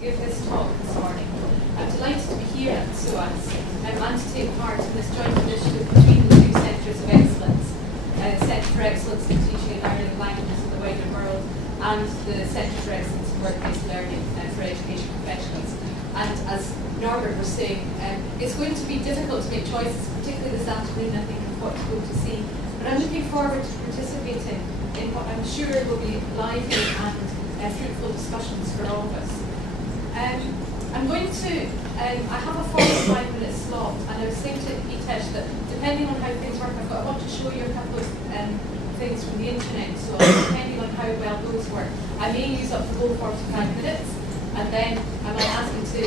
give this talk this morning. I'm delighted to be here at SOAS and to take part in this joint initiative between the two Centres of Excellence, Centre for Excellence in Teaching and Learning Languages in the Wider World and the Centre for Excellence in Work-Based Learning for Education Professionals. And as Norbert was saying, it's going to be difficult to make choices, particularly this afternoon, I think, of what to go to see. But I'm looking forward to participating in what I'm sure will be lively and fruitful discussions for all of us. I'm going to, I have a 45-minute slot, and I was saying to Hitesh that depending on how things work, I want to show you a couple of things from the internet, so depending on how well those work, I may use up the whole 45 minutes, and then I might ask you to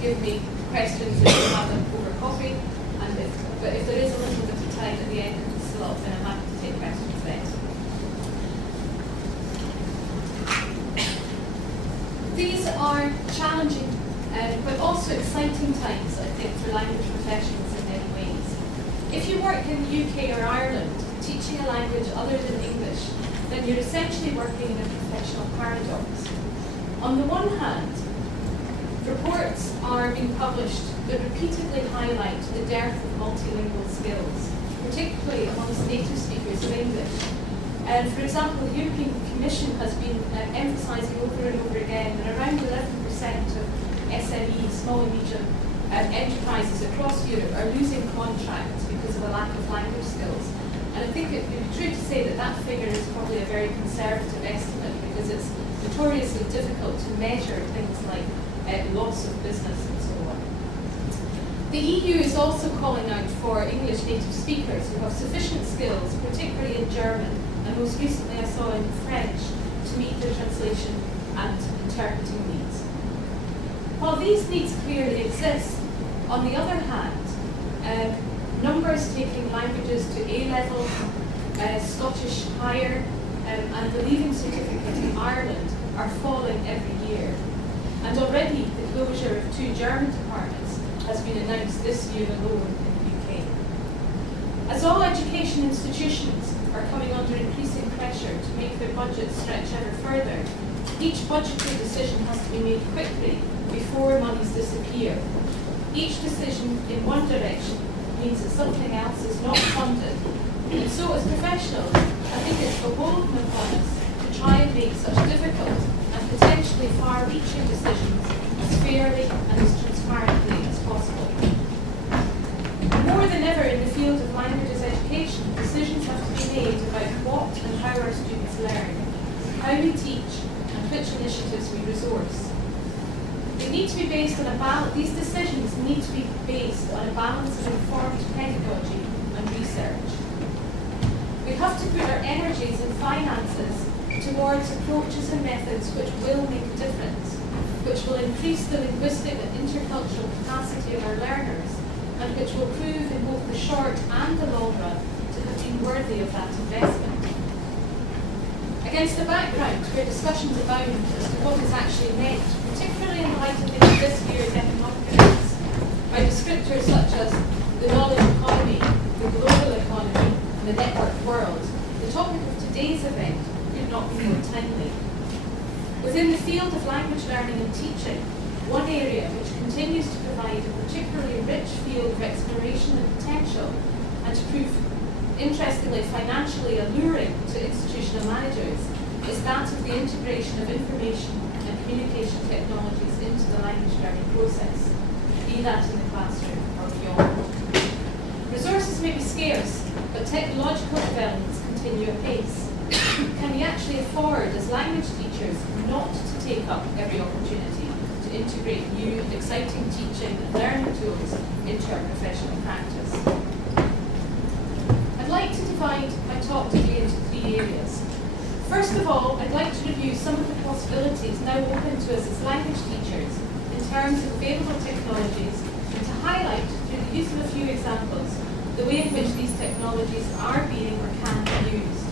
give me questions if you have them over coffee, but if there is a little bit of time at the end of the slot, then I'm happy to take questions then. These are challenging but also exciting times, I think, for language professionals in many ways. If you work in the UK or Ireland teaching a language other than English, then you're essentially working in a professional paradox. On the one hand, reports are being published that repeatedly highlight the dearth of multilingual skills, particularly amongst native speakers of English. For example, the European Commission has been emphasising over and over again that around 11% of SMEs, small and medium enterprises across Europe are losing contracts because of a lack of language skills. And I think it would be true to say that that figure is probably a very conservative estimate because it's notoriously difficult to measure things like loss of business and so on. The EU is also calling out for English native speakers who have sufficient skills, particularly in German, and most recently I saw in French, to meet their translation and interpreting needs. While these needs clearly exist, on the other hand, numbers taking languages to A-level, Scottish higher, and the Leaving Certificate in Ireland are falling every year. And already the closure of 2 German departments has been announced this year alone in the UK. As all education institutions are coming under increasing pressure to make their budgets stretch ever further, each budgetary decision has to be made quickly before monies disappear. Each decision in one direction means that something else is not funded. And so as professionals, I think it's beholden upon us to try and make such difficult and potentially far-reaching decisions as fairly and as transparently as possible. More than ever in the field of languages education, decisions have to be made about what and how our students learn, how we teach, and which initiatives we resource. They need to be based on a balance. These decisions need to be based on a balance of informed pedagogy and research. We have to put our energies and finances towards approaches and methods which will make a difference, which will increase the linguistic and intercultural capacity of our learners, and which will prove in both the short and the long run to have been worthy of that investment. Against a background where discussions abound as to what is actually meant, particularly in light of this year's economic events, by descriptors such as the knowledge economy, the global economy, and the networked world, the topic of today's event could not be more timely. Within the field of language learning and teaching, one area which continues to provide a particularly rich field of exploration and potential, and to prove interestingly financially alluring to institutional managers, is that of the integration of information and communication technologies into the language learning process, be that in the classroom or beyond. Resources may be scarce, but technological developments continue apace. Can we actually afford, as language teachers, not to take up every opportunity to integrate new and exciting teaching and learning tools into our professional practice? I'd like to divide my talk today into 3 areas. First of all, I'd like to review some of the possibilities now open to us as language teachers in terms of available technologies, and to highlight, through the use of a few examples, the way in which these technologies are being or can be used.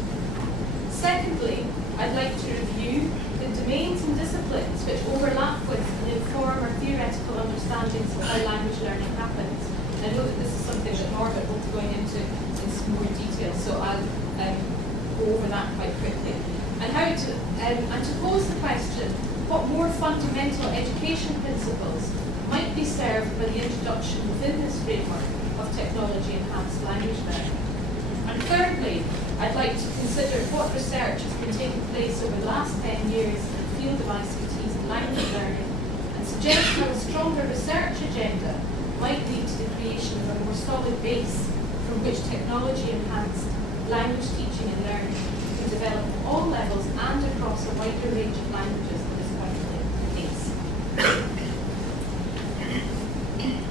Secondly, I'd like to review the domains and disciplines which overlap with and inform our theoretical understandings of how language learning happens. I know that this is something that Norbert will be going into in some more detail, so I'll go over that quite quickly. And how to pose the question, what more fundamental education principles might be served by the introduction within this framework of technology-enhanced language learning. And thirdly, I'd like to consider what research has been taking place over the last 10 years in the field of ICTs and language learning, and suggest how a stronger research agenda might lead to the creation of a more solid base from which technology-enhanced language teaching and learning can develop at all levels and across a wider range of languages than is currently the case.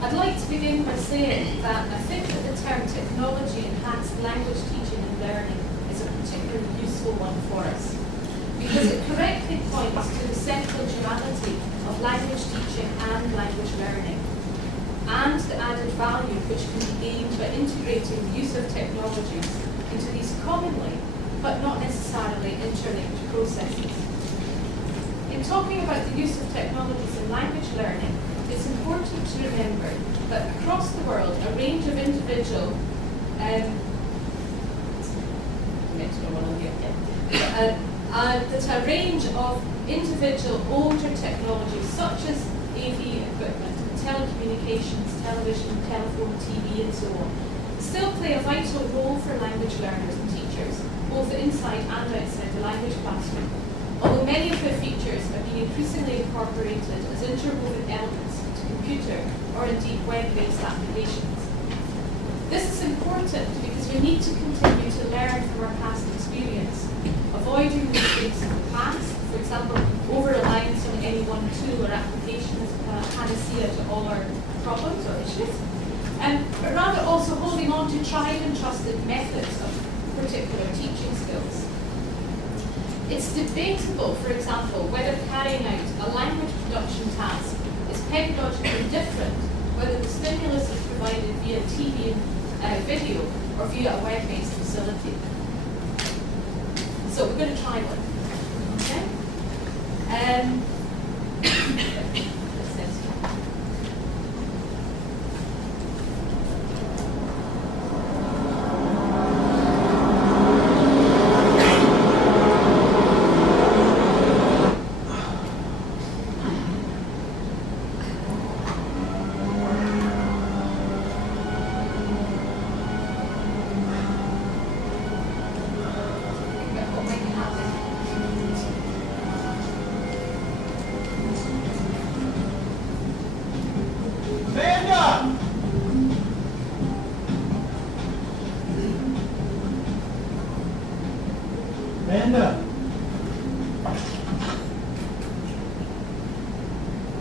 I'd like to begin by saying that I think that the term technology-enhanced language teaching and learning is a particularly useful one for us, because it correctly points to the central duality of language teaching and language learning, and the added value which can be gained by integrating the use of technologies into these commonly, but not necessarily interlinked processes. In talking about the use of technologies in language learning, it's important to remember that across the world, a range of individual that a range of individual older technologies such as AV equipment, telecommunications, television, telephone, TV and so on, still play a vital role for language learners and teachers, both inside and outside the language classroom, although many of their features are being increasingly incorporated as interwoven elements into computer or indeed web-based applications. This is important because we need to continue to learn from our past experience, avoiding the mistakes of the past, for example, over-reliance on any one tool or application as a panacea to all our problems or issues, but rather also holding on to tried and trusted methods of particular teaching skills. It's debatable, for example, whether carrying out a language production task is pedagogically different, whether the stimulus is provided via TV and video or via a web-based facility. So we're going to try one. Okay?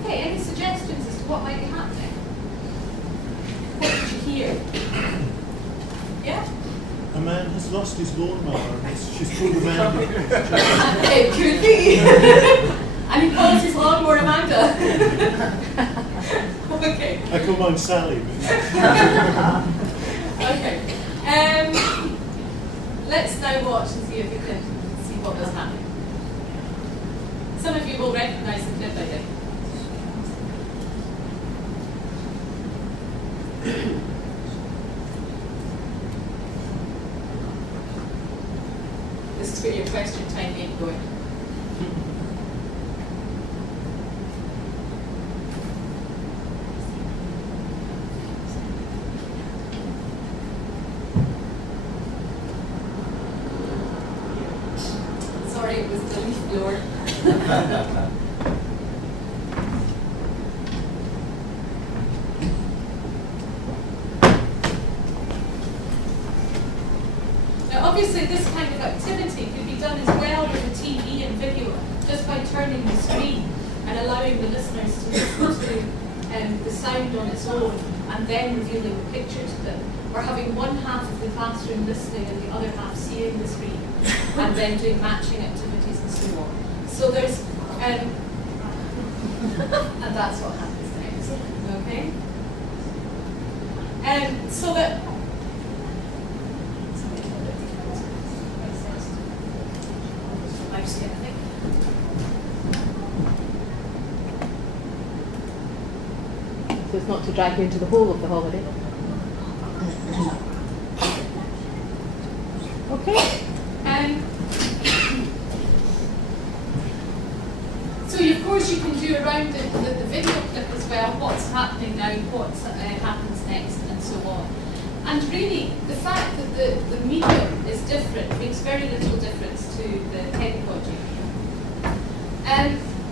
Okay, any suggestions as to what might be happening? What did you hear? Yeah? A man has lost his lawnmower. She's called Amanda. It could be. And he calls his lawnmower Amanda. Okay. I call mine Sally. Okay. Let's now watch and see if we can see what was happening. Some of you will recognise the clip, I think. This is where your question time may be going. Sorry, it was the leaf blower. Now, obviously, this kind of activity could be done as well with the TV and video, just by turning the screen and allowing the listeners to listen to the sound on its own and then revealing the picture to them, or having one half of the classroom listening and the other half seeing the screen, and then doing matching activities and so on. So there's, and that's what happens next, okay? So that, so it's not to drag you into the whole of the holiday. Okay. So of course you can do around it happening now, what happens next, and so on. And really, the fact that the medium is different makes very little difference to the pedagogy.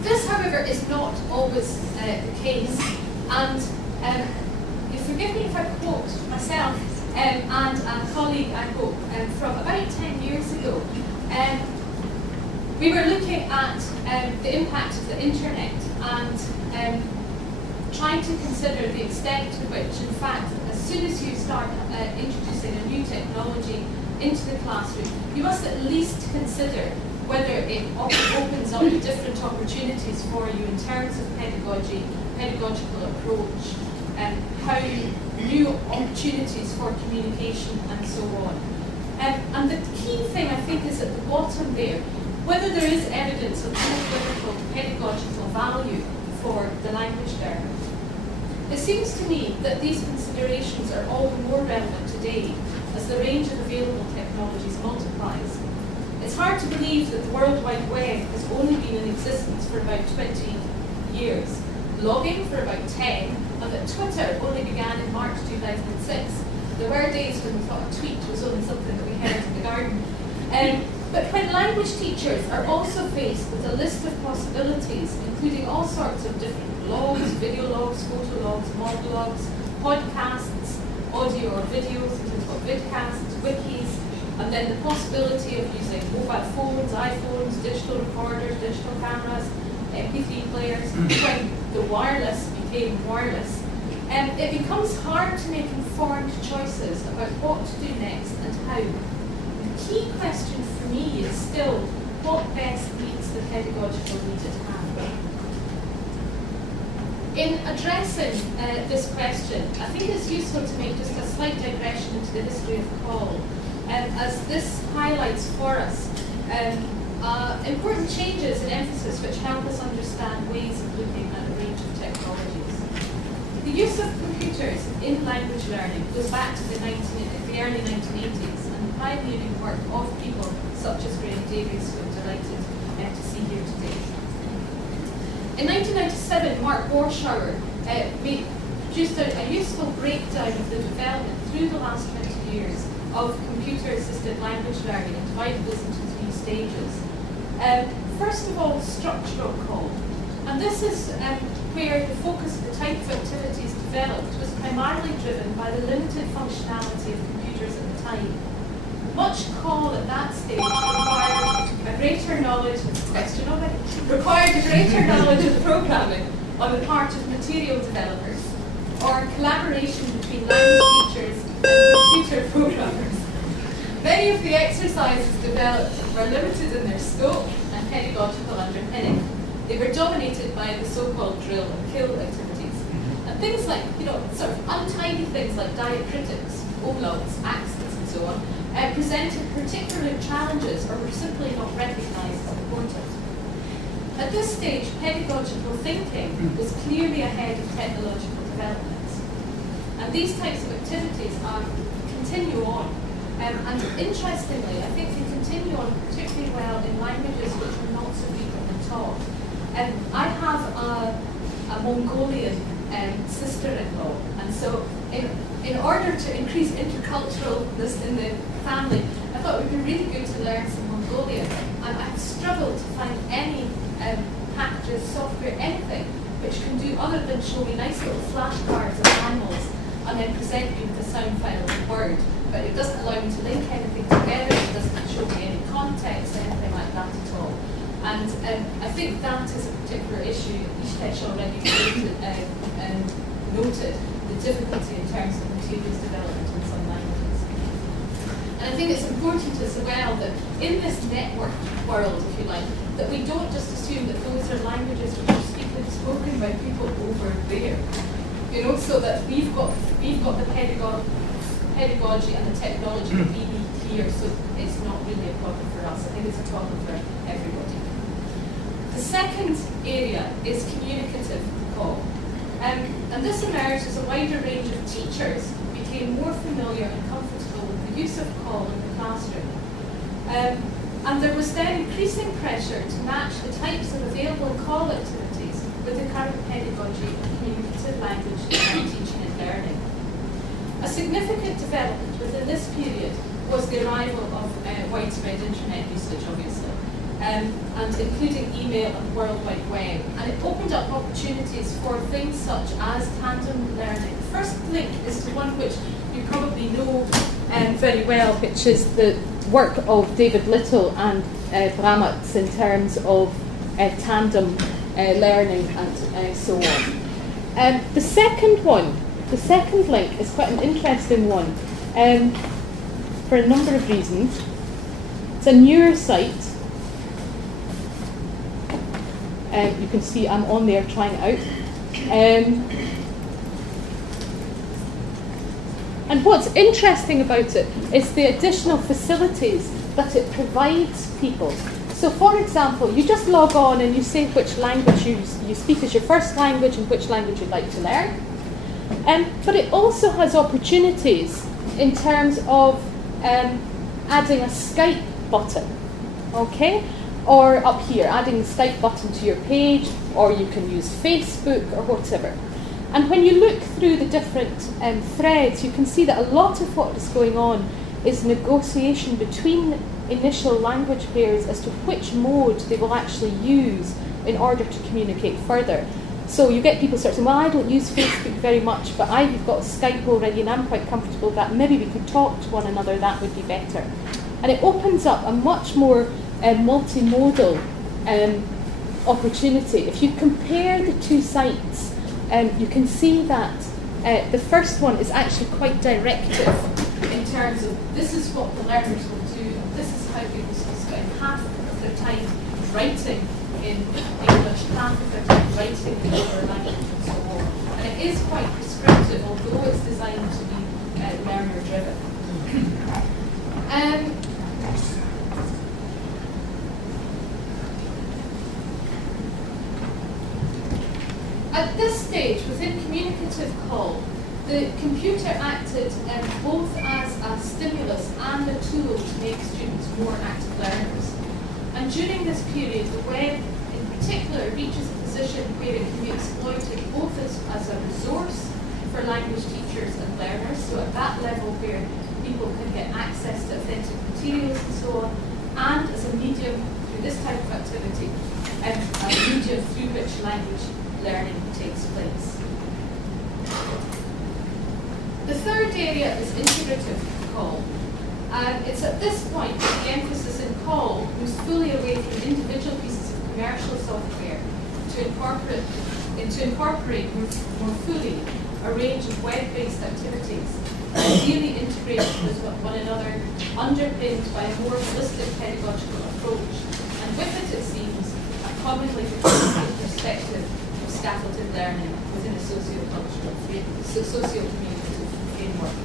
This, however, is not always the case. And you forgive me if I quote myself and a colleague, I hope, from about 10 years ago. We were looking at the impact of the internet and trying to consider the extent to which, in fact, as soon as you start introducing a new technology into the classroom, you must at least consider whether it opens up different opportunities for you in terms of pedagogy, pedagogical approach, and how new opportunities for communication and so on. And the key thing, I think, is at the bottom there, whether there is evidence of clinical pedagogical value for the language learner. It seems to me that these considerations are all the more relevant today as the range of available technologies multiplies. It's hard to believe that the World Wide Web has only been in existence for about 20 years, blogging for about 10, and that Twitter only began in March 2006. There were days when we thought a tweet was only something that we heard in the garden. But when language teachers are also faced with a list of possibilities, including all sorts of different blogs, video logs, photo logs, model logs, podcasts, audio or videos, things called vidcasts, wikis, and then the possibility of using mobile phones, iPhones, digital recorders, digital cameras, MP3 players, when the wireless became wireless, it becomes hard to make informed choices about what to do next and how. The key question for me is still what best meets the pedagogical need at hand. In addressing this question, I think it's useful to make just a slight digression into the history of CALL, as this highlights for us important changes in emphasis which help us understand ways of looking at a range of technologies. The use of computers in language learning goes back to the early 1980s and the pioneering work of people such as Graham Davies, who I'm delighted to see here today. In 1997, Mark Warshauer produced a useful breakdown of the development through the last 20 years of computer-assisted language learning and divided this into 3 stages. First of all, structural call. And this is where the focus of the type of activities developed was primarily driven by the limited functionality of computers at the time. Much call at that stage required a greater knowledge of programming on the part of material developers, or collaboration between language teachers and computer programmers. Many of the exercises developed were limited in their scope and pedagogical underpinning. They were dominated by the so-called drill and kill activities. And things like, sort of untidy things like diacritics, omlauts, accents, and so on, presented particular challenges or were simply not recognised as important. At this stage, pedagogical thinking was clearly ahead of technological developments. And these types of activities continue on. And interestingly, I think they continue on particularly well in languages which are not so frequently taught. I have a Mongolian sister-in-law, and so in order to increase interculturalness in the family, I thought it would be really good to learn some Mongolian. And I've struggled to find any packages, software, anything which can do other than show me nice little flashcards of animals and then present me with a sound file of Word. But it doesn't allow me to link anything together, it doesn't show me any context, anything like that at all. And I think that is a particular issue. Ishitesh already noted the difficulty in terms of materials development in some languages. And I think it's important as well that in this network world, if you like, that we don't just assume that those are languages which are spoken by people over there. So that we've got the pedagogy and the technology that we need here, so it's not really a problem for us. I think it's a problem for everybody. The second area is communicative call. And this emerged as a wider range of teachers became more familiar and comfortable with the use of call in the classroom. And there was then increasing pressure to match the types of available call activities with the current pedagogy of communicative language teaching and learning. A significant development within this period was the arrival of widespread internet usage, obviously, and including email and World Wide Web. And it opened up opportunities for things such as tandem learning. The first link is to one which you probably know very well, which is the work of David Little and Bramats in terms of tandem learning and so on. The second link is quite an interesting one for a number of reasons. It's a newer site. You can see I'm on there trying it out. And what's interesting about it is the additional facilities that it provides people. So for example, you just log on and you say which language you speak as your first language and which language you'd like to learn. But it also has opportunities in terms of adding a Skype button, okay? Or up here, adding the Skype button to your page, or you can use Facebook or whatever. And when you look through the different threads, you can see that a lot of what is going on is negotiation between initial language pairs as to which mode they will actually use in order to communicate further. So you get people start saying, well, I don't use Facebook very much, but I've got Skype already and I'm quite comfortable with that. Maybe we could talk to one another, that would be better. And it opens up a much more multimodal opportunity. If you compare the two sites, you can see that the first one is actually quite directive in terms of this is what the learners will do, this is how they will spend half of their time writing in English, half of their time writing in other languages and so on. And it is quite prescriptive, although it's designed to be learner-driven. At this stage, within communicative call, the computer acted both as a stimulus and a tool to make students more active learners. And during this period, the web in particular reaches a position where it can be exploited both as a resource for language teachers and learners, so at that level where people can get access to authentic materials and so on, and as a medium through this type of activity, a medium through which language learning takes place. The third area is integrative call. And it's at this point that the emphasis in call moves fully away from individual pieces of commercial software to incorporate more fully a range of web-based activities, ideally integrated with one another, underpinned by a more holistic pedagogical approach. And with it seems, a commonly represented perspective of scaffolded learning within a socio-communicative framework.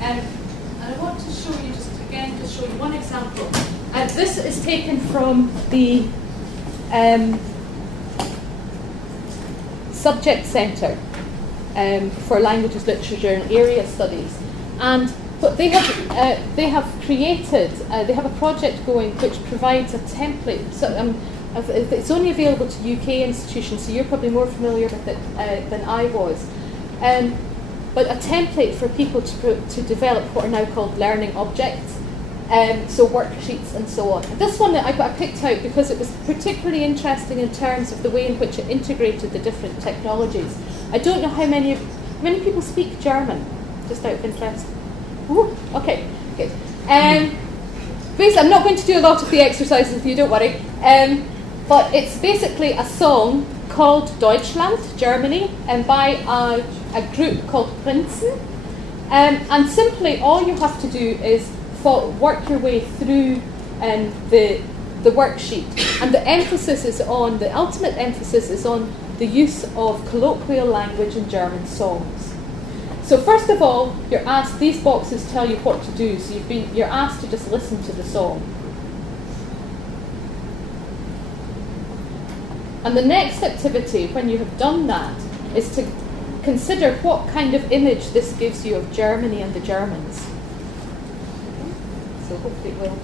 And I want to show you, just show you one example. This is taken from the Subject Centre for Languages, Literature and Area Studies. And what they have created, they have a project going which provides a template. So, it's only available to UK institutions, so you're probably more familiar with it than I was. But a template for people to develop what are now called learning objects, so worksheets and so on. This one that I picked out because it was particularly interesting in terms of the way in which it integrated the different technologies. I don't know how many people speak German, just out of interest. Ooh, okay, good. Basically, I'm not going to do a lot of the exercises with you, don't worry. But it's basically a song called Deutschland, Germany, and by a group called Prinzen. And simply all you have to do is work your way through the worksheet. And the emphasis is on, the ultimate emphasis is on the use of colloquial language in German songs. So first of all, you're asked, these boxes tell you what to do, so you're asked to just listen to the song. And the next activity, when you have done that, is to consider what kind of image this gives you of Germany and the Germans. So hopefully it will.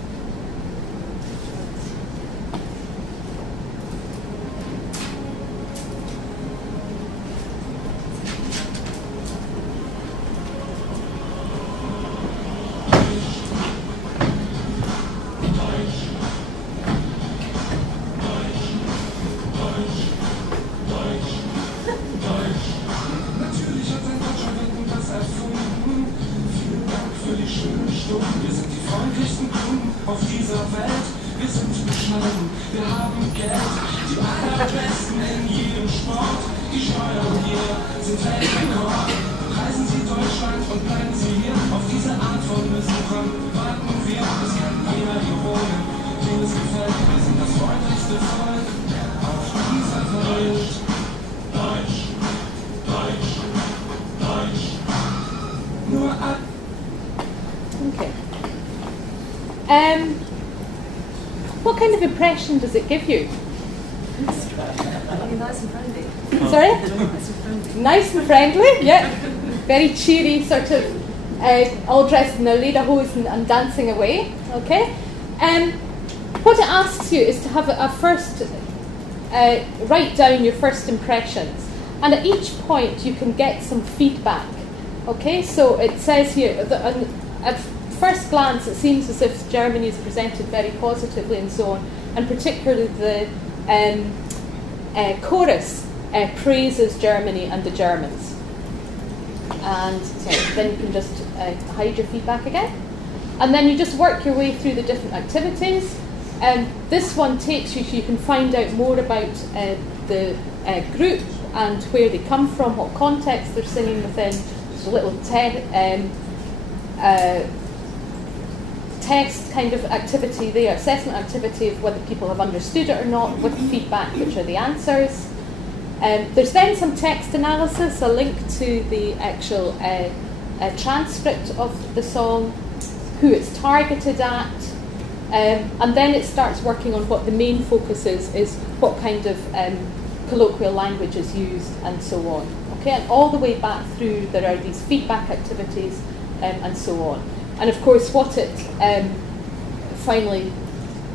auf dieser Welt. Wir sind bescheiden, wir haben Geld, die allerbesten in jedem Sport. Die Steuern hier sind Weltrekord. Reisen Sie Deutschland und bleiben Sie hier. Auf diese Art von Missbrauch warten wir, bis jeder hier wohnen. Wem es gefällt, wir sind das freundlichste Volk auf dieser Welt. Deutsch, Deutsch, Deutsch. Nur ab. Okay. What kind of impression does it give you? Nice and friendly. Sorry? Nice and friendly. Nice and friendly, yeah. Very cheery, sort of all dressed in their lederhosen and dancing away. Okay. What it asks you is to have a first, write down your first impressions, and at each point you can get some feedback. Okay, so it says here that at first glance it seems as if Germany is presented very positively and so on, and particularly the chorus praises Germany and the Germans. And so then you can just hide your feedback again. And then you just work your way through the different activities. This one takes you so you can find out more about the group and where they come from, what context they're singing within. There's a little test kind of activity there, assessment activity of whether people have understood it or not, with feedback, which are the answers. There's then some text analysis, a link to the actual transcript of the song, who it's targeted at, and then it starts working on what the main focus is what kind of colloquial language is used and so on. Okay, and all the way back through there are these feedback activities and so on. And of course what it finally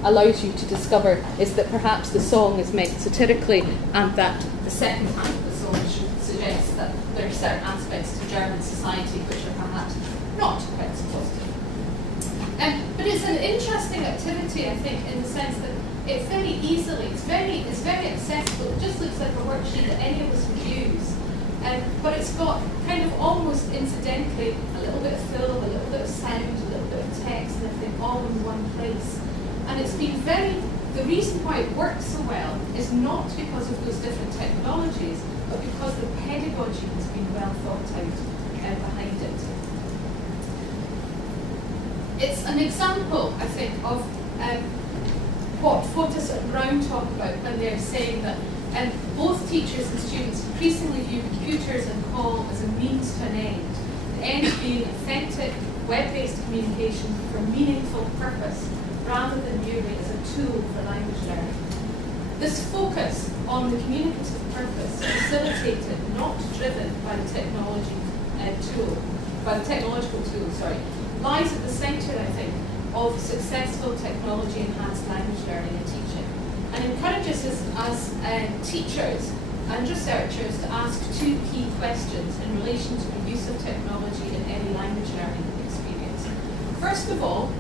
allows you to discover is that perhaps the song is meant satirically, and that the second half of the song should suggest that there are certain aspects to German society which are perhaps not quite so positive. But it's an interesting activity, I think, in the sense that it very easily, it's very accessible. It just looks like a worksheet that any of us would use. But it's got kind of almost incidentally a little bit of film, a little bit of sound, a little bit of text, and everything all in one place. And it's been the reason why it works so well is not because of those different technologies, but because the pedagogy has been well thought out behind it. It's an example, I think, of what Fotis and Brown talk about when they're saying that both teachers and students increasingly view computers and call as a means to an end, the end being authentic, web-based communication for meaningful purpose, rather than merely as a tool for language learning. This focus on the communicative purpose, facilitated, not driven by the technological tool, lies at the centre, I think, of successful technology-enhanced language learning and teaching, and encourages us as teachers and researchers to ask two key questions in relation to the use of technology in any language learning experience. First of all,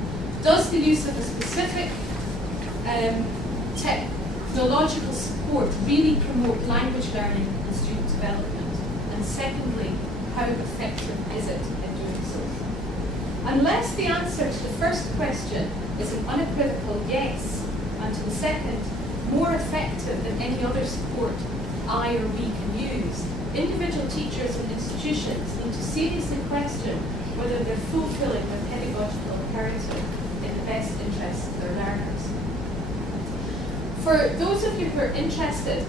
does the use of a specific technological support really promote language learning and student development? And secondly, how effective is it in doing so? Unless the answer to the first question is an unequivocal yes, and to the second, more effective than any other support I or we can use, individual teachers and institutions need to seriously question whether they're fulfilling their pedagogical imperative in the best interests of their learners. For those of you who are interested,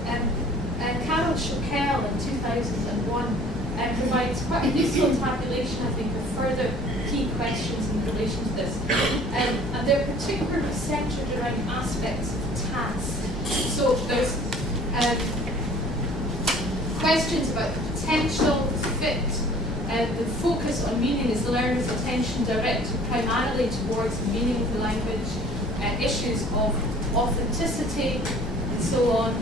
Carol Chappelle in 2001 provides quite a useful tabulation, I think, of further key questions in relation to this. And they're particularly centred around aspects of tasks. So there's questions about the potential, the fit, the focus on meaning. Is the learner's attention directed primarily towards the meaning of the language, issues of authenticity, and so on.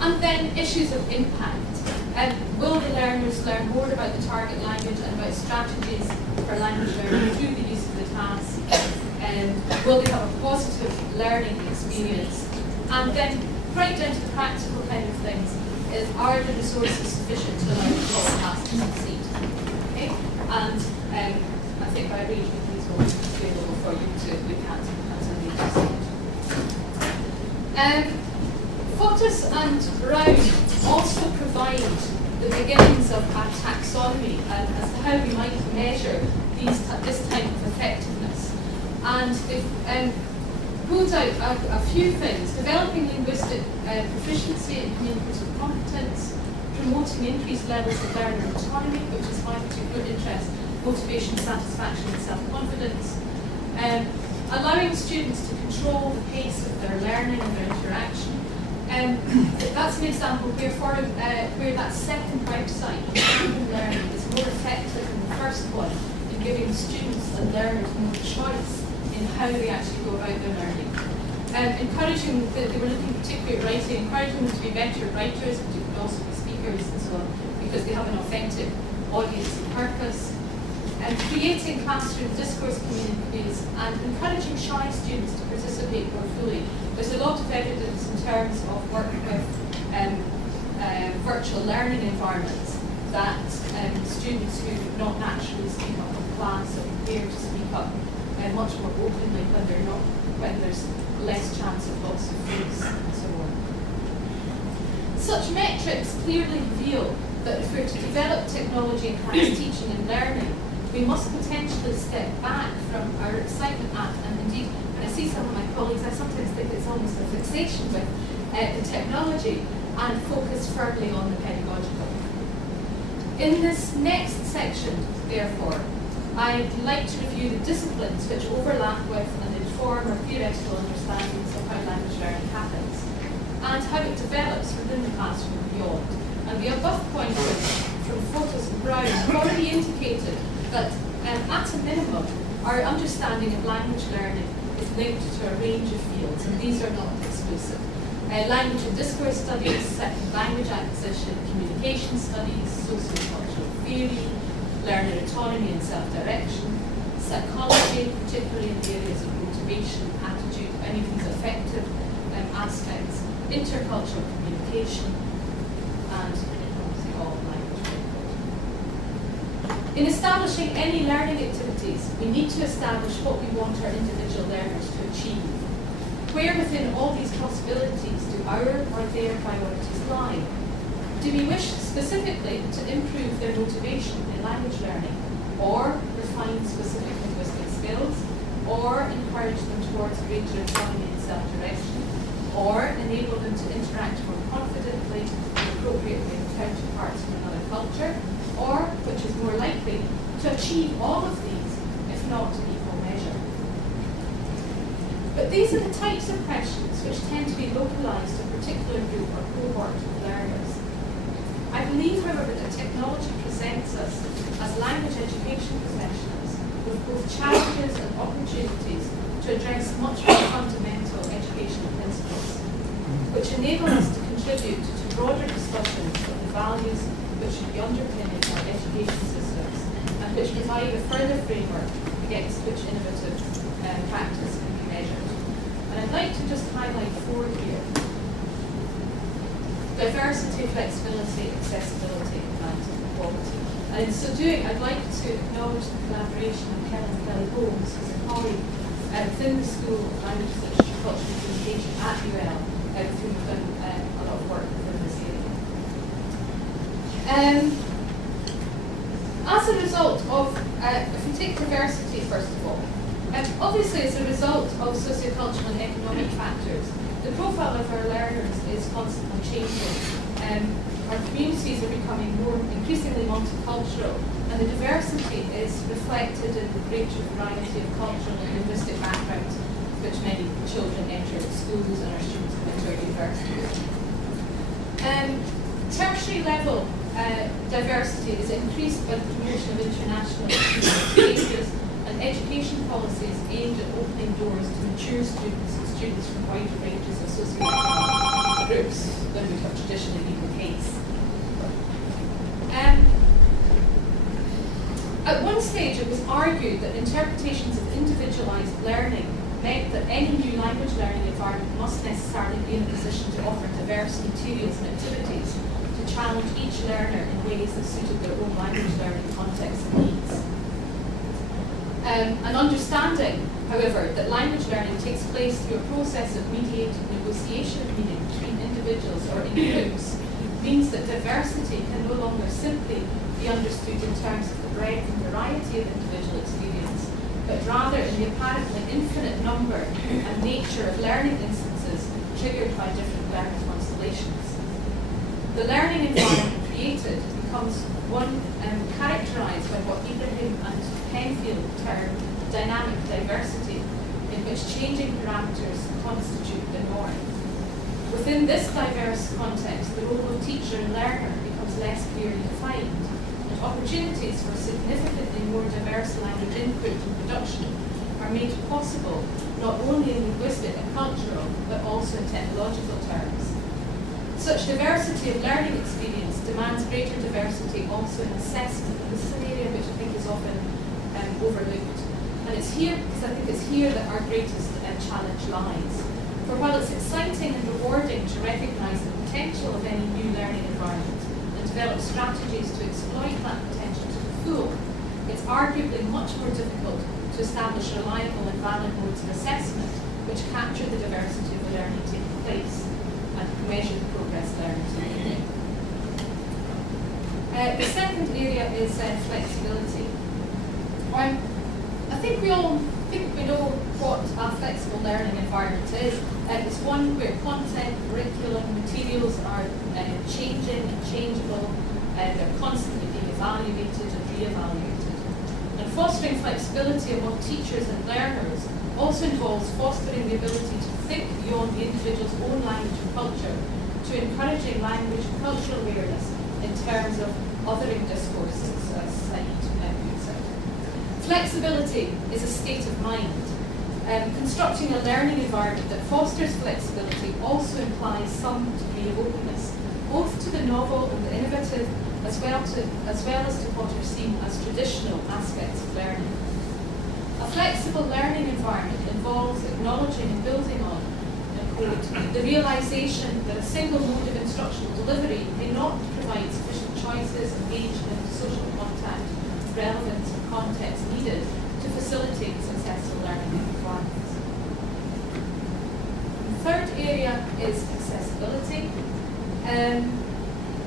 And then issues of impact. Will the learners learn more about the target language and about strategies for language learning through the use of the task? Will they have a positive learning experience? And then right down to the practical kind of things, are the resources sufficient to allow the whole task to succeed? Okay? And I think by arrangement these will be available for you. Fotis and Brown also provide the beginnings of a taxonomy as to how we might measure this type of effectiveness. And they've pulled out a few things: developing linguistic proficiency and communicative competence, promoting increased levels of learner autonomy, which is my particular interest, motivation, satisfaction and self-confidence, allowing students to control the pace of their learning and their interaction. That's an example where that second website, Open Learning, is more effective than the first one in giving students and learners more choice in how they actually go about their learning. Encouraging, they were looking particularly at writing, encouraging them to be better writers, but they could also be speakers and so on, because they have an authentic audience and purpose. And creating classroom discourse communities and encouraging shy students to participate more fully. There's a lot of evidence in terms of work with virtual learning environments that students who do not naturally speak up in class are prepared to speak up much more openly when there's less chance of loss of face and so on. Such metrics clearly reveal that if we're to develop technology enhanced teaching and learning, we must potentially step back from our excitement at, and indeed, when I see some of my colleagues, I sometimes think it's almost a fixation with the technology, and focus firmly on the pedagogical. In this next section, therefore, I'd like to review the disciplines which overlap with and inform our theoretical understandings of how language learning happens, and how it develops within the classroom and beyond. And the above pointers from Fotis and Brown have already indicated that at a minimum, our understanding of language learning is linked to a range of fields, and these are not exclusive. Language and discourse studies, second language acquisition, communication studies, socio-cultural theory, learner autonomy and self-direction, psychology, particularly in the areas of motivation, attitude, anything affective aspects, intercultural communication, and obviously all language. In establishing any learning activities, we need to establish what we want our individual learners to achieve. Where within all these possibilities do our or their priorities lie? Do we wish specifically to improve their motivation in language learning, or refine specific linguistic skills, or encourage them towards greater autonomy and self-direction, or enable them to interact more confidently and appropriately with counterparts from another culture, or, which is more likely, to achieve all of these, if not in equal measure? But these are the types of questions which tend to be localised to a particular group or cohort of learners. I believe, however, that technology presents us as language education professionals with both challenges and opportunities to address much more fundamental educational principles, which enable us to contribute to broader discussions of the values which should be underpinning our education systems, and which provide a further framework against which innovative practice can be measured. And I'd like to just highlight 4 here: diversity, flexibility, accessibility, and equality. And in so doing, I'd like to acknowledge the collaboration of Helen Kelly-Holmes, who's a colleague within the School of Language, Literature, Culture and Communication at UL, with whom we've done a lot of work within this area. As a result of, if we take diversity first of all, obviously as a result of sociocultural and economic factors, the profile of our learners is constantly changing. Our communities are becoming increasingly multicultural, and the diversity is reflected in the greater variety of cultural and linguistic backgrounds which many children enter schools and our students come into our universities. Tertiary level diversity is increased by the promotion of international exchanges and education policies aimed at opening doors to mature students and students from wider ranges of socioeconomic groups than would have traditionally been the case. At one stage, it was argued that interpretations of individualised learning meant that any new language learning environment must necessarily be in a position to offer diverse materials and activities to challenge each learner in ways that suited their own language learning context and needs. An understanding However, that language learning takes place through a process of mediated negotiation of meaning between individuals or in groups means that diversity can no longer simply be understood in terms of the breadth and variety of individual experience, but rather in the apparently infinite number and nature of learning instances triggered by different learning constellations. The learning environment created becomes one characterised by what Ibrahim and Penfield term dynamic diversity, in which changing parameters constitute the norm. Within this diverse context, the role of teacher and learner becomes less clearly defined, and opportunities for significantly more diverse language input and production are made possible not only in linguistic and cultural, but also in technological terms. Such diversity of learning experience demands greater diversity also in assessment, and this is an area which I think is often overlooked. And it's here, because I think it's here that our greatest challenge lies. For while it's exciting and rewarding to recognise the potential of any new learning environment and develop strategies to exploit that potential to the full, it's arguably much more difficult to establish reliable and valid modes of assessment which capture the diversity of the learning taking place and measure the progress learners are making. The second area is flexibility. I think we know what a flexible learning environment is. It's one where content, curriculum, materials are changing and changeable, they're constantly being evaluated and re-evaluated. And fostering flexibility among teachers and learners also involves fostering the ability to think beyond the individual's own language and culture, to encouraging language and cultural awareness in terms of othering discourses, as Said puts it. Flexibility is a state of mind. Constructing a learning environment that fosters flexibility also implies some degree of openness, both to the novel and the innovative, as well as to what are seen as traditional aspects of learning. A flexible learning environment involves acknowledging and building on, quote, the realisation that a single mode of instructional delivery may not provide sufficient choices, engagement, social contact, relevance and context needed to facilitate successful learning environments. The third area is accessibility.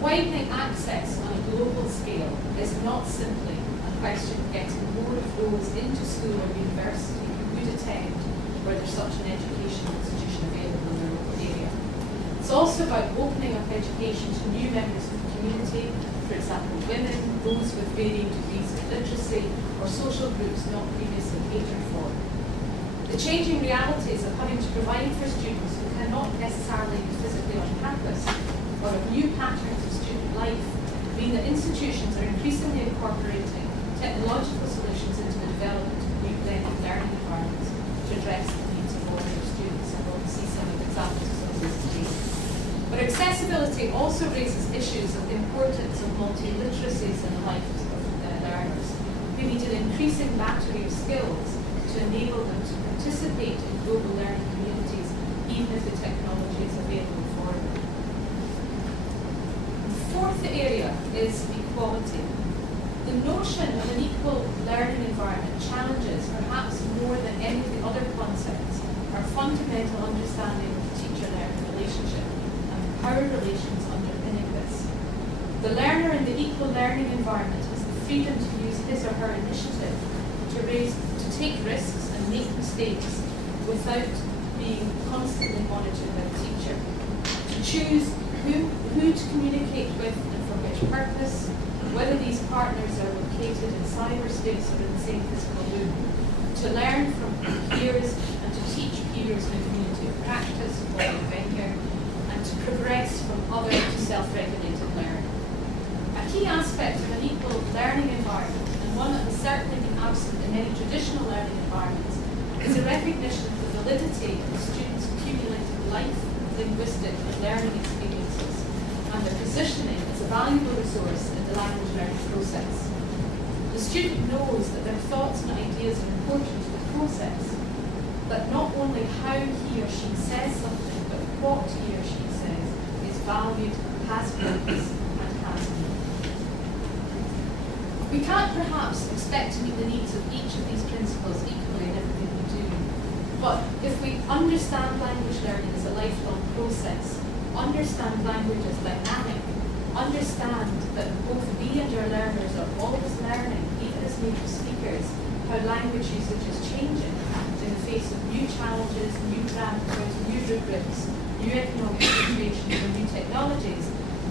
Widening access on a global scale is not simply a question of getting more of those into school or university who would attend where there's such an educational institution available in their local area. It's also about opening up education to new members of the community, for example, women, those with varying degrees of literacy, or social groups not previously catered for. The changing realities of having to provide for students who cannot necessarily be physically on campus, or of new patterns of student life, mean that institutions are increasingly incorporating technological solutions into the development of new blended learning environments to address the needs of all their students, and we'll see some of the examples of some of these today. But accessibility also raises issues of the importance of multi-literacies in the life of learners, who need an increasing battery of skills to enable them to participate in global learning communities, even if the technology is available for them. The fourth area is equality. The notion of an equal learning environment challenges, perhaps more than any of the other concepts, our fundamental understanding of the teacher-learner relationship and the power relations underpinning this. The learner in the equal learning environment has the freedom to use his or her initiative to take risks and make mistakes without being constantly monitored by the teacher, to choose who to communicate with and for which purpose, whether these partners are located in cyberspace or in the same physical room, to learn from peers and to teach peers in a community of practice, body of venue, and to progress from other to self-regulated learning. A key aspect of an equal learning environment, and one that has certainly been absent in many traditional learning environments, is a recognition of the validity of the students' accumulated life, linguistic and learning experiences, and their positioning as a valuable resource in the language learning process. The student knows that their thoughts and ideas are important to the process, but not only how he or she says something, but what he or she says is valued, has purpose, and has meaning. We can't perhaps expect to meet the needs of each of these principles equally in everything we do. But if we understand language learning as a lifelong process, understand language as dynamic, understand that both we and our learners are always learning, even as native speakers, how language usage is changing in the face of new challenges, new parameters, new rubrics, new economic situations and new technologies,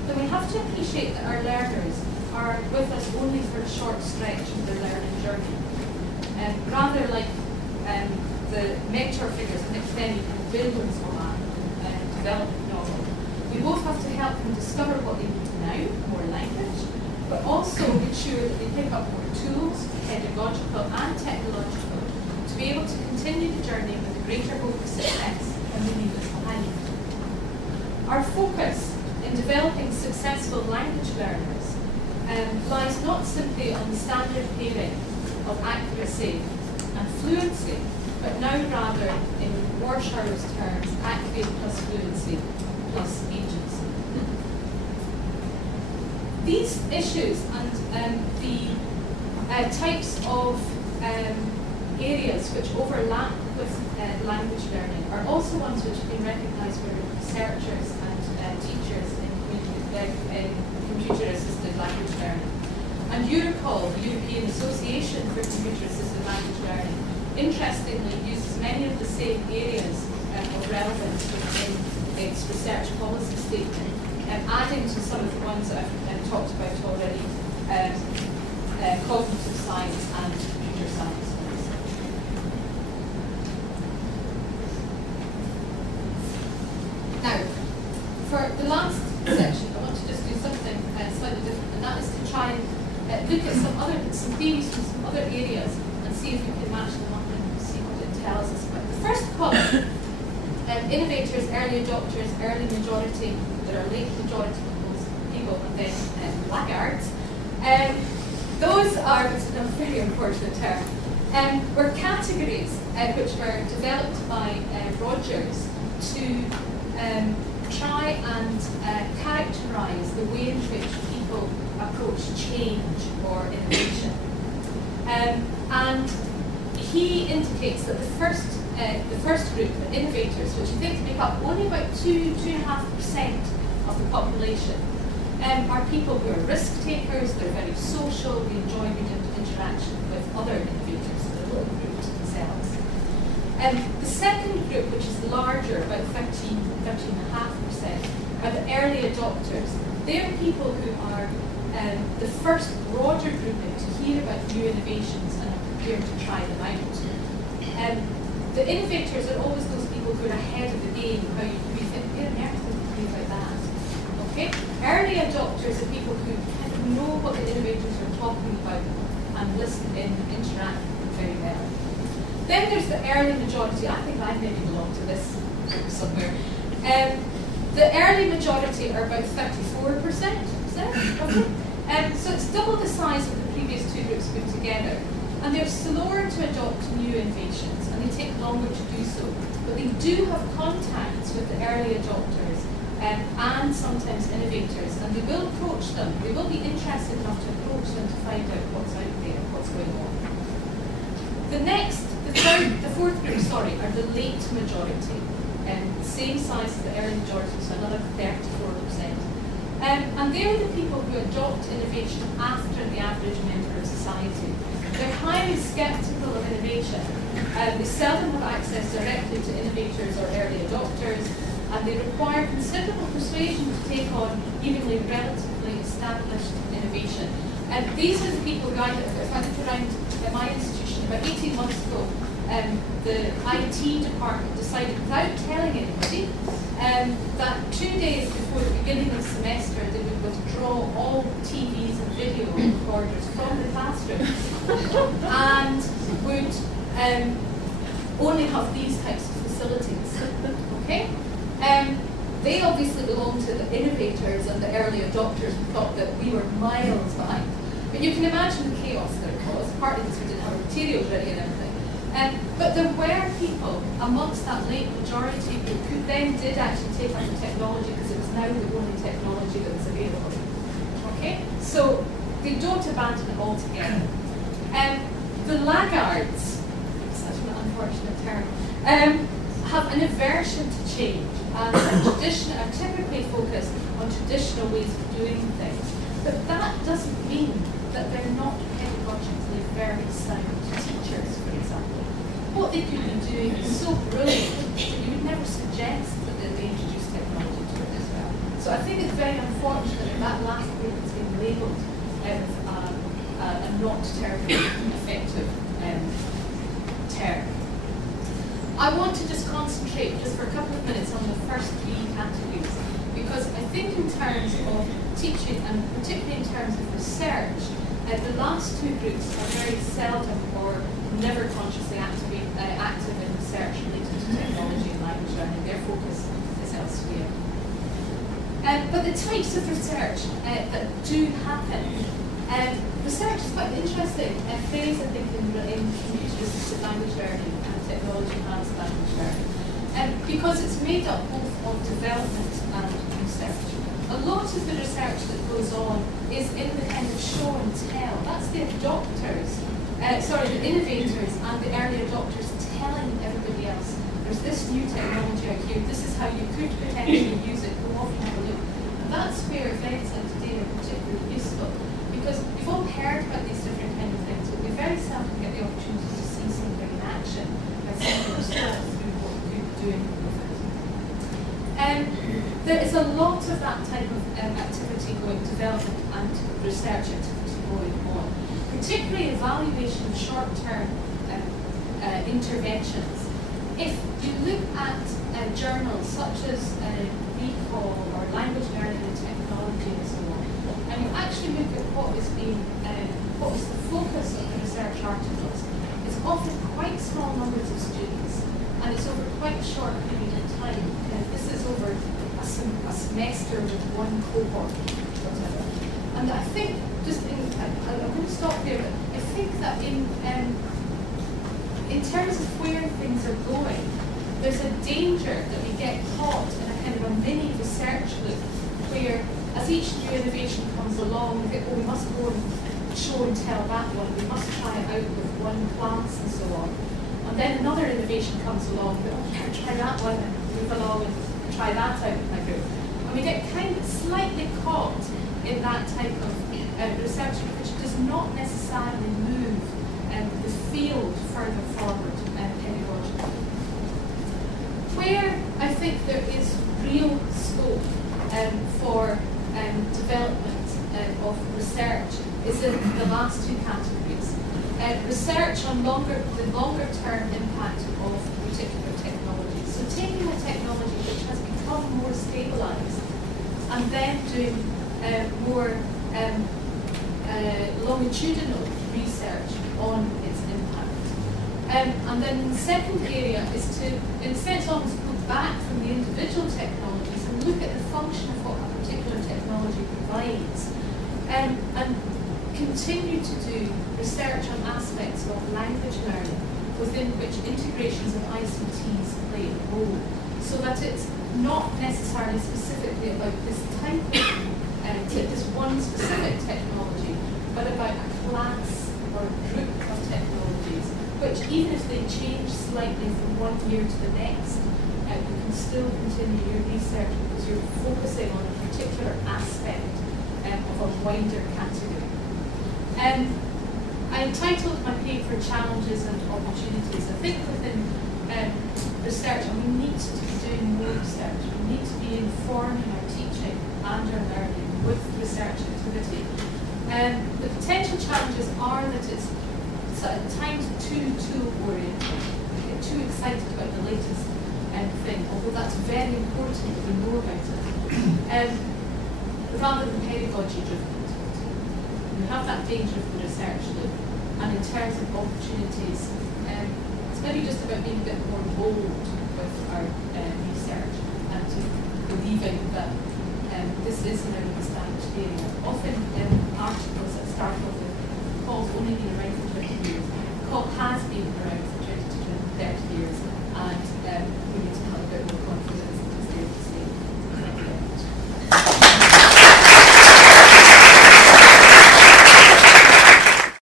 then we have to appreciate that our learners are with us only for a short stretch of their learning journey. Rather like the mentor figures in extended Bildungsroman development novel, we both have to help them discover what they need now, more language, but also ensure that they pick up more tools, pedagogical and technological, to be able to continue the journey with a greater hope of success when they leave us behind. Our focus in developing successful language learners lies not simply on the standard pairing of accuracy and fluency, but now rather in Warshauer's terms, accurate plus fluency plus agency. These issues and the types of areas which overlap with language learning are also ones which have been recognised by researchers and teachers in computer-assisted language learning. And Eurocall, the European Association for Computer-Assisted Language Learning, interestingly uses many of the same areas of relevance within its research policy statement, adding to some of the ones that I've talked about already, cognitive science and computer science. Now, for the last section, I want to just do something slightly different, and that is to try and look at some theories from some other areas and see if we can match them up and see what it tells us about. The first column, innovators, early adopters, early majority, there are late majority people, and then laggards. Those are, it's a very important term, were categories which were developed by Rogers to try and characterise the way in which people approach change or innovation. And he indicates that the first group, the innovators, which he thinks make up only about 2.5% of the population, are people who are risk takers, they're very social, they enjoy good interaction with other innovators, so they're little groups themselves. The second group, which is larger, about 13.5%, are the early adopters. They're people who are the first broader grouping to hear about new innovations and are prepared to try them out. The innovators are always those people who are ahead of the game, how you think, where on earth did you think about that? Okay? Early adopters are people who kind of know what the innovators are talking about and listen in and interact with them very well. Then there's the early majority. I think I maybe belong to this group somewhere. The early majority are about 34%, is that roughly? So it's double the size of the previous two groups put together. And they're slower to adopt new innovations, and they take longer to do so. But they do have contacts with the early adopters and sometimes innovators, and they will approach them. They will be interested enough to approach them to find out what's out there, what's going on. The fourth group, are the late majority, same size as the early majority, so another 34%. And they're the people who adopt innovation after the average member of society. They're highly sceptical of innovation. They seldom have access directly to innovators or early adopters, and they require considerable persuasion to take on even relatively established innovation. And these are the people who I looked around at my institution about 18 months ago. The IT department decided, without telling anybody, that 2 days before the beginning of the semester they would withdraw all TVs and video recorders from the classroom and would only have these types of facilities. Okay? They obviously belong to the innovators and the early adopters who thought that we were miles behind. But you can imagine the chaos that it caused, partly because we didn't have materials ready and everything. But there were people amongst that late majority group who then did actually take up the technology because it was now the only technology that was available. Okay? So they don't abandon it altogether. The laggards, such an unfortunate term, have an aversion to change and are typically focused on traditional ways of doing things. But that doesn't mean that they're not pedagogically very sound teachers, for example. What they could be doing is so brilliant that you would never suggest that they introduce technology to it as well. So I think it's very unfortunate that that last group has been labelled as a not terribly effective term. I want to just concentrate just for a couple of minutes on the first three categories, because I think in terms of teaching, and particularly in terms of research, the last two groups are very seldom or never consciously active in research related to technology and language learning. Their focus is elsewhere. But the types of research that do happen, research is quite an interesting phrase, I think, in computer-assisted language learning and technology-enhanced language learning, because it's made up both of development and research. A lot of the research that goes on is in the kind of show and tell. That's the adopters, the innovators and the early adopters telling everybody else, there's this new technology out here, this is how you could potentially use it, go off and have a look. And that's where events like today are particularly useful, because we've all heard about these different kind of things, but we very seldom get the opportunity to see something in action by somebody who's thought through what we could be doing with it. There is a lot of that type of activity going, development and research activity going on, particularly evaluation of short-term interventions. If you look at journals such as Recall or Language Learning and Technology and so on, and you actually look at what is the focus of the research articles, it's often quite small numbers of students, and it's over quite a short period of time. This is over a semester with one cohort, whatever. And I think, I'm going to stop there, but I think that in terms of where things are going, there's a danger that we get caught in a kind of a mini research loop, where as each new innovation comes along, we think, oh, we must go and show and tell that one, we must try it out with one class and so on. And then another innovation comes along, we oh, yeah, try that one and move along and try that out with my group. And we get kind of slightly caught in that type of research, which does not necessarily move the field further forward pedagogically. Where I think there is real scope for development of research is in the last two categories. Research on the longer term impact of particular technologies. So taking a technology which has become more stabilised and then doing more longitudinal research on its impact. And then the second area is to, in a sense, almost go back from the individual technologies and look at the function of what a particular technology provides, and continue to do research on aspects of language learning within which integrations of ICTs play a role, so that it's not necessarily specifically about this type of, this one specific technology, but about a class or a group of technologies, which even if they change slightly from one year to the next, you can still continue your research because you're focusing on a particular aspect of a wider category. I entitled my paper Challenges and Opportunities. I think within research, and we need to be doing more research. We need to be informing our teaching and our learning with research activity. The potential challenges are that it's at times too tool-oriented. We get too excited about the latest thing, although that's very important that we know about it, rather than pedagogy-driven activity. We have that danger of the research loop, and in terms of opportunities, it's maybe just about being a bit more bold with our research and to believing that this is an established area. Often in articles that start off with CALL's only been around for 20 years. CALL has been around